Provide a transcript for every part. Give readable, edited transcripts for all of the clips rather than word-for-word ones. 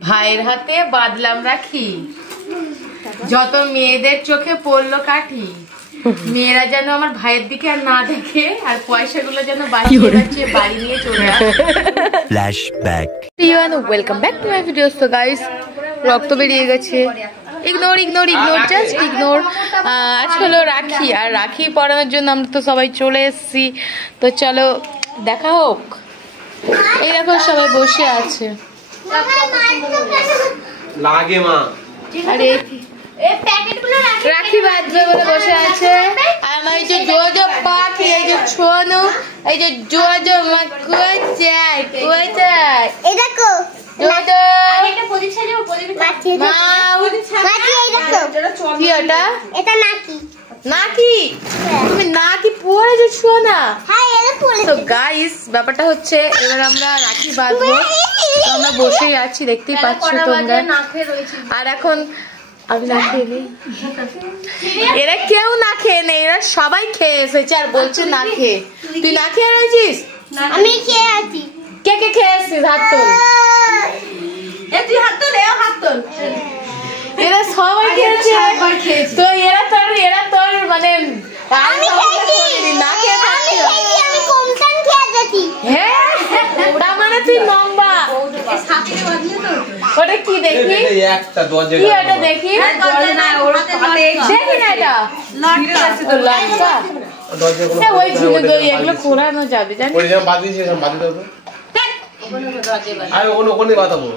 ভাইয়ের হাতে বাঁধলাম রাখি, যত মেয়েদের চোখে পড়লো কাঠি, মেয়েরা যেন আমার ভাইয়ের দিকে আর না দেখে, আর পয়সাগুলো যেন বাঁচিয়ে বাঁচিয়ে বাড়ি নিয়ে চলে আসে। Flashback. Welcome back to my video. So guys, রক্ত বেরিয়ে গেছে, ignore ignore ignore, just ignore. আজ হলো রাখি, আর রাখি পরানোর জন্য আমরা তো সবাই চলে এসেছি। তো চলো দেখা হোক। এই দেখো সবাই বসে আছে। লাগে মা, আরে রাখি বাঁধবে বলে বসে আছে। আর আমার এই যে জোজো পাখি, এই যে ছোনু, এই যে জোজো মা কোথায় কোথায়, এই দেখো জোজো কি ওটা? এটা নাকি নাকি তুমি নাকি পরেছো সোনা? তো গাইস ব্যাপারটা হচ্ছে এবার আমরা রাখি বাঁধবো। আমরা বসেই আছি, দেখতেই পাচ্ছ তোমরা। আর এখন আমি না খেয়ে নেই, এরা কেউ না খেয়ে নেই, এরা সবাই খেয়ে এসেছে আর বলছে না খেয়ে। তুই না খেয়ে রয়েছিস? আমি খেয়ে আছি। কে কে খেয়ে এসছিস? হাত তোল। তুই হাত তোল, হাত তোল। এরা সবাই খেয়েছে। তো এরা তোর মানে আমি খেয়েছি না খেয়ে আমি কমটান খেয়ে গেছি। হ্যাঁ, ওটা মানে তুই লম্বা। ওটা কি দেখি? একটা দরজা কি ওটা দেখি? দেখি না এটা লঙ্কা। ওই ঝুলে এগুলো কোরানো যাবে জানিস? আর ওখানে বাতাবো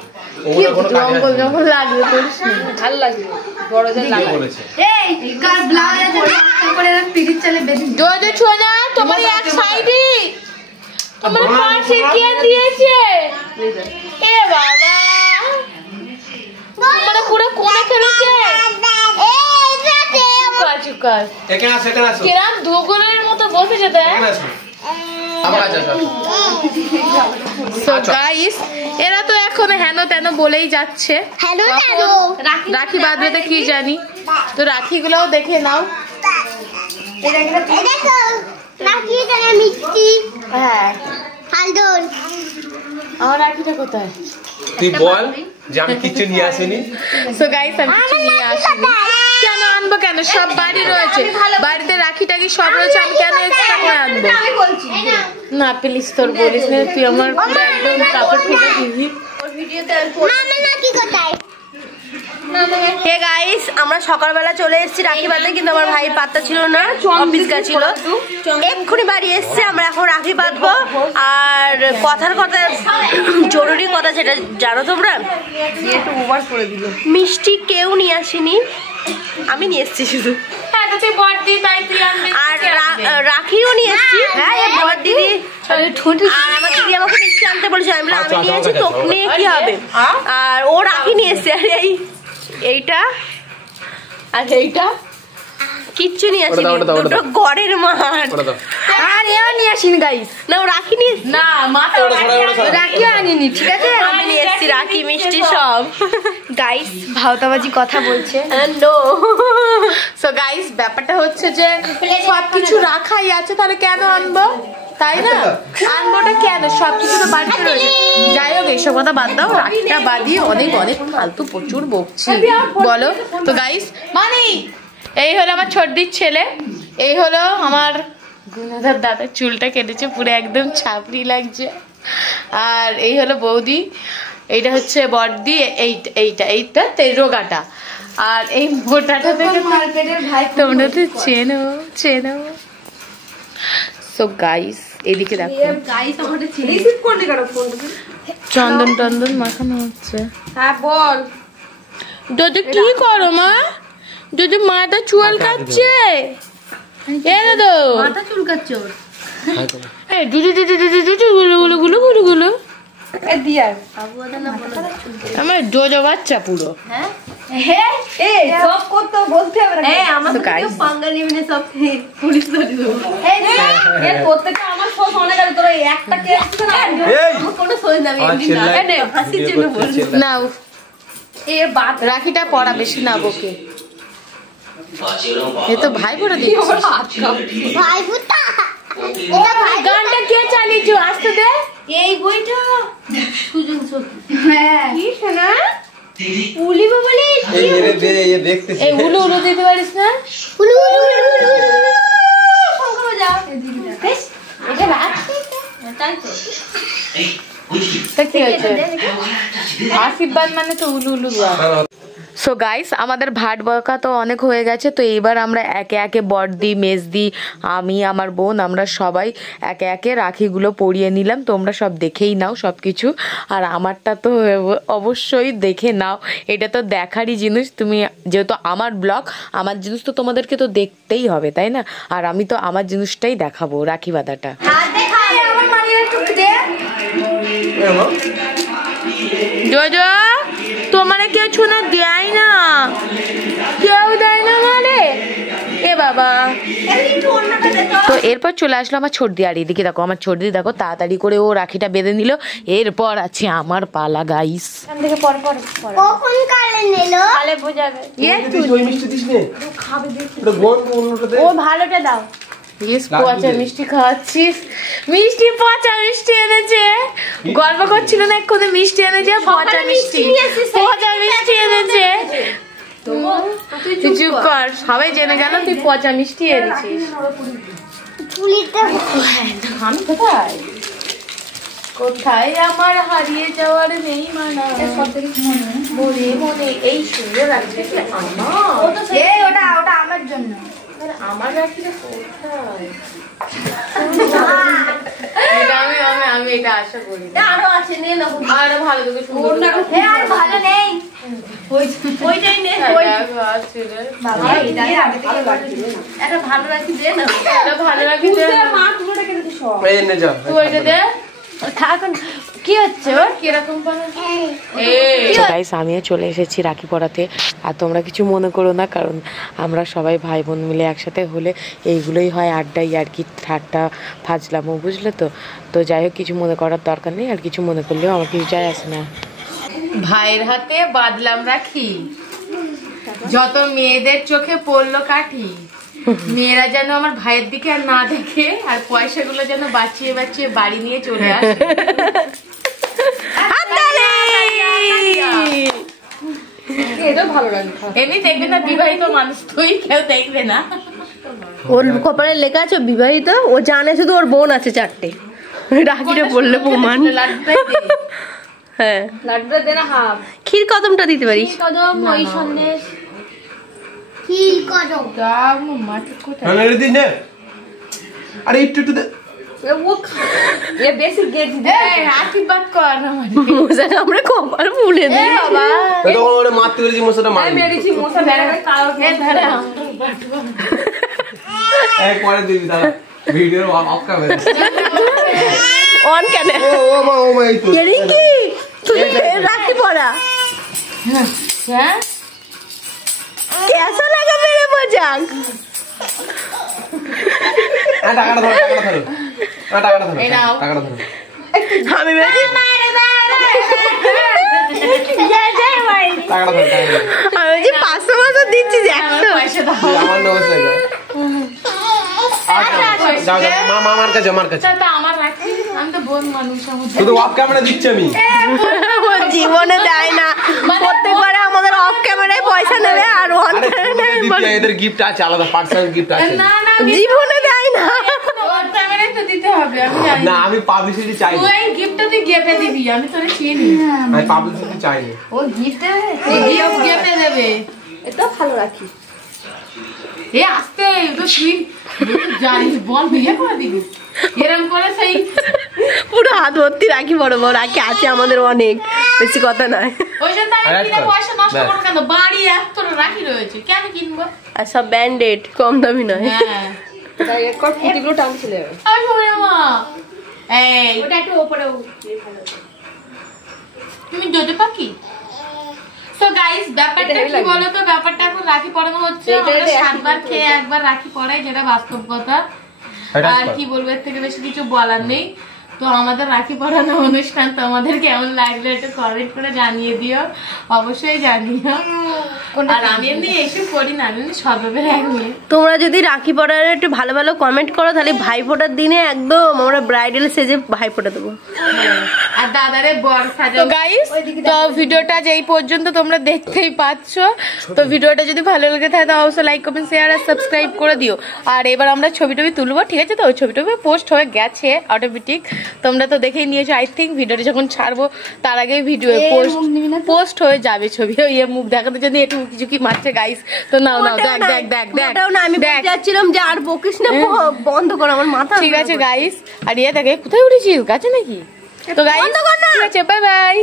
জঙ্গল যখন লাগবে করিস না, ভালো লাগবে। বড় যে লাগবে বলেছে জোজো ছোনা, তোমার এক সাইডে তোমার পাশে কে দিয়েছে? এ বাবা, মানে পুরো কোণে ফেলেছে। চুকার এখানে আসো, এখানে আসো, কিরাম দুগুলের মতো বসেছে দেখ। এখানে আসো আমার কাছে আসো। সো গাইস, এরা তো এখন হেন তেন বলেই যাচ্ছে। রাখি বাঁধবে তো কি জানি। তো রাখিগুলোও দেখে নাও। হ্যাঁ, আমার রাখিটা কোথায়? তুই বল যে আমি কিছু নিয়ে আসিনি। সো গাইস, আমি কিছু নিয়ে আসিনি। কেন আনবো? কেন সব বাড়ি রয়েছে, বাড়িতে রাখি টাকি সব রয়েছে, আমি কেন এক্সট্রা করে আনবো? না প্লিজ, তোর বলিস না, তুই আমার পুরো একদম কাপড় ফেলে দিবি। হে গাইস, আমরা সকালবেলা চলে এসেছি রাখি বাঁধতে, কিন্তু আমার ভাই পাত্তা ছিল না, অফিস গেছিল। এক্ষুনি বাড়ি এসছে, আমরা এখন রাখি বাঁধবো। আর কথার কথা, জরুরি কথা, সেটা জানো তোমরা, মিষ্টি কেউ নিয়ে আসেনি, আমি নিয়ে এসছি শুধু। আর রাখিও নিয়ে এসছি। আমার দিদি আর আমার দিদি আমাকে মিষ্টি আনতে বলেছে, আমি নিয়েছি, তোকে নিয়ে কি হবে? আর ও রাখি নিয়ে এসছে। আর এইটা আর এইটা কিচ্ছু নিয়ে আসিনি, দুটো গড়ের মাঠ। আর এও নিয়ে আসিনি গাইস। না, ও রাখি নিয়ে না, মাথা রাখিও আনিনি, ঠিক আছে? আমি নিয়ে এসছি রাখি, মিষ্টি সব। গাইস ভাওতাবাজি কথা বলছে। নো। সো গাইস, ব্যাপারটা হচ্ছে যে সবকিছু রাখাই আছে, তাহলে কেন আনবো? তাই না, আনবোটা কেন? সবকিছু তো বাড়িতে রয়েছে। যাই হোক, এইসব কথা বাদ দাও, রাখিটা বাদিয়ে অনেক অনেক ফালতু প্রচুর বকছি, বলো তো গাইস। মানে এই হলো আমার ছোটদির ছেলে, এই হলো আমার গুণাধার দাদা, চুলটা কেটেছে পুরো একদম ছাপড়ি লাগছে। আর এই হলো বৌদি, এইটা হচ্ছে বড়দি, এইটা রোগাটা। আর এই মোটাটা থেকে তোমরা তো চেনো। সো গাইস, এদিকে দেখো, চন্দন টন্দন মাখানো হচ্ছে। হ্যাঁ বল, যদি কি করো মা? যদি মাথা চুল কাটছে, মাথা চুলকাচ্ছ? গুলো আমার জোজো বাচ্চা পুরো। নাও রাখিটা পড়া বেশি না বকে। এ তো ভাই পড়া দিচ্ছিস। গানটা কে চালিয়েছো? আসতে দে। এই বইটা সুজন, হ্যাঁ কি শোনা উলিবো বলি এই উলু উলু দিতে পারিস না? উলু উলু উলু শঙ্খ বাজাও বেশ এটা রাখ তাই তো তা কি হয়েছে? আশীর্বাদ মানে তো উলু উলু দেওয়া। সো গাইস, আমাদের ভাট বকা তো অনেক হয়ে গেছে। তো এবার আমরা একে একে বড়দি, মেজদি, আমি, আমার বোন, আমরা সবাই একে একে রাখিগুলো পরিয়ে নিলাম। তোমরা সব দেখেই নাও সব কিছু। আর আমারটা তো অবশ্যই দেখে নাও, এটা তো দেখারই জিনিস। তুমি যেহেতু আমার ব্লগ, আমার জিনিস তো তোমাদেরকে তো দেখতেই হবে, তাই না? আর আমি তো আমার জিনিসটাই দেখাবো, রাখি বাঁধাটা। হাত দেখা আমার মানিয়ে টুক দে জয় তোমার কেউ শোনা দেয় না, কেউ দেয় না মানে এ বাবা। তো এরপর চলে আসলো আমার ছোটদি। আর এদিকে দেখো আমার ছোটদি, দেখো তাড়াতাড়ি করে ও রাখিটা বেঁধে নিল। এরপর আছে আমার পালা গাইস। কখন কালে নিলো কালে বোঝাবে ও ভালোটা দাও। পচা মিষ্টি খাওয়াচ্ছিস, মিষ্টি পচা মিষ্টি এনেছে। গল্প করছিল না এক্ষুনি মিষ্টি এনেছে, পচা মিষ্টি, পচা মিষ্টি এনেছে। তুই চুপ কর, সবাই জেনে জানো তুই পচা মিষ্টি এনেছিস। আমি কোথায় কোথায় আমার হারিয়ে যাওয়ার নেই মানা, মনে মনে এই সুন্দর রাখছে ওটা আমার জন্য। আমার রাখিটা কোথায়? আমি এটা আশা করি। আরো আছে নিয়ে নাও। আরো ভালো থেকে সুন্দর আর ভালো নেই ওইটাই নে একটা ভালো রাখি দে না। ভালো রাখি মা তুলোটা কেটে দিস কি হচ্ছে ওর কিরকম গাইস? আমিও চলে এসেছি রাখি পড়াতে। আর তোমরা কিছু মনে করো না, কারণ আমরা সবাই ভাই বোন মিলে একসাথে হলে এইগুলোই হয়, আড্ডাই আর কি, ঠাট্টা ফাজলামো, বুঝলে তো? তো যাই হোক, কিছু মনে করার দরকার নেই। আর কিছু মনে করলেও আমার কিছু যায় আসে না। ভাইয়ের হাতে বাঁধলাম রাখি, যত মেয়েদের চোখে পড়লো কাঠি। মেয়েরা যেন আমার ভাইয়ের দিকে আর না দেখে, আর পয়সাগুলো যেন বাঁচিয়ে বাঁচিয়ে বাড়ি নিয়ে চলে আসে। এমনি দেখবে না বিবাহিত মানুষ, তুই কেউ দেখবে না। ওর কপালে লেখা আছে বিবাহিত, ও জানে শুধু ওর বোন আছে 4টে। রাখিটা বললে প্রমাণ। হ্যাঁ লাড্ডুটা দে না, হাফ ক্ষীর কদমটা দিতে পারিস। কদম ওই সন্দেশ ক্ষীর কদম দাম মাটি কোথায়? আরে একটু একটু বেশি গেট আশীর্বাদ কর না মশাটা আমরা কপাল মুলে দিই বাবা। মারতে পেরেছি, মশাটা মেরেছি মশা পরে দিবি দাদা ভিডিও অফ ক্যামেরা অন কেন? ও মা এই তো কি তুই রাখতে পড়া হ্যাঁ कैसा लगा मेरे मजाक? টাকাটা ধরো টাকাটা ধরো আমি বেশি আমি যে 500 দিচ্ছি 100 পয়সা দাও। আমার নমস্কার আমার কাছে আমার রাখি, আমি তো বোন মানুষ, আমার শুধু অফ ক্যামেরা দিচ্ছি আমি। জীবনে দেয় না, প্রত্যেকবারে আমাদের অফ ক্যামেরায় পয়সা নেবে আর অন ক্যামেরায় এদের গিফট আছে, আলাদা পার্সোনাল গিফট আছে। না না জীবনে দেয় না। ওর ক্যামেরায় তো দিতে হবে, আমি জানি না আমি পাবলিসিটি চাই না। তুই গিফটটা তুই গেপে দিবি, আমি তোরে চিনি। আমি পাবলিসিটি চাই না। ও গিফটে গেপে দেবে, এটা ভালো রাখি। এ আস্তে তো তুই জানিস, বল বিয়ে করে দিবি এরকম করে, সেই পুরো হাত ভর্তি রাখি, বড় বড় রাখি আছে আমাদের অনেক, বেশি কথা নয়। ওই জন্য আমি কিনে পয়সা নষ্ট করব কেন? বাড়ি এত রাখি রয়েছে, কেন কিনবো? আর সব ব্যান্ডেড, কম দামি নয়। হ্যাঁ তাই একবার পুঁতিগুলো টান চলে যাবে। আমি বলি মা এই ওটা একটু উপরে ভালো। তুমি জোজো পাখি। সো গাইস, ব্যাপারটা কি বলো তো? ব্যাপারটা এখন রাখি পড়ানো হচ্ছে, আমরা 7 বার খেয়ে একবার রাখি পড়াই, যেটা বাস্তব কথা। আর কি বলবো, এর থেকে বেশি কিছু বলার নেই। তো আমাদের রাখি পরানো অনুষ্ঠান তোমাদের কেমন লাগলো একটু কমেন্ট করে জানিয়ে দিও, অবশ্যই জানিও। আর আমি এমনি এসব করি না, আমি সর্ববে রাখি। তোমরা যদি রাখি পরার একটু ভালো ভালো কমেন্ট করো তাহলে ভাই ফোটার দিনে একদম আমরা ব্রাইডাল সেজে ভাই ফোটা দেবো। আর দাদারে বর সাজাবো। তো গাইস, তো ভিডিওটা যেই পর্যন্ত তোমরা দেখতেই পাচ্ছ, তো ভিডিওটা যদি ভালো লাগে থাকে তাহলে অবশ্যই লাইক কমেন্ট শেয়ার আর সাবস্ক্রাইব করে দিও। আর এবার আমরা ছবি টবি তুলবো, ঠিক আছে? তো ওই ছবি টবি পোস্ট হয়ে গেছে অটোমেটিক, তোমরা তো দেখেই নিয়েছো। আই থিঙ্ক ভিডিওটা যখন ছাড়বো তার আগে ভিডিও পোস্ট হয়ে যাবে ছবি। ওই মুখ দেখাতে যদি একটু কিছু কি মারছে গাইস, তো নাও নাও, দেখ দেখ দেখ দেখ। আমি যাচ্ছিলাম যে আর বকিস না, বন্ধ কর আমার মাথা। ঠিক আছে গাইস, আর ইয়ে দেখে কোথায় উঠেছিস, গাছে নাকি? তো গাইস ঠিক আছে, বাই বাই।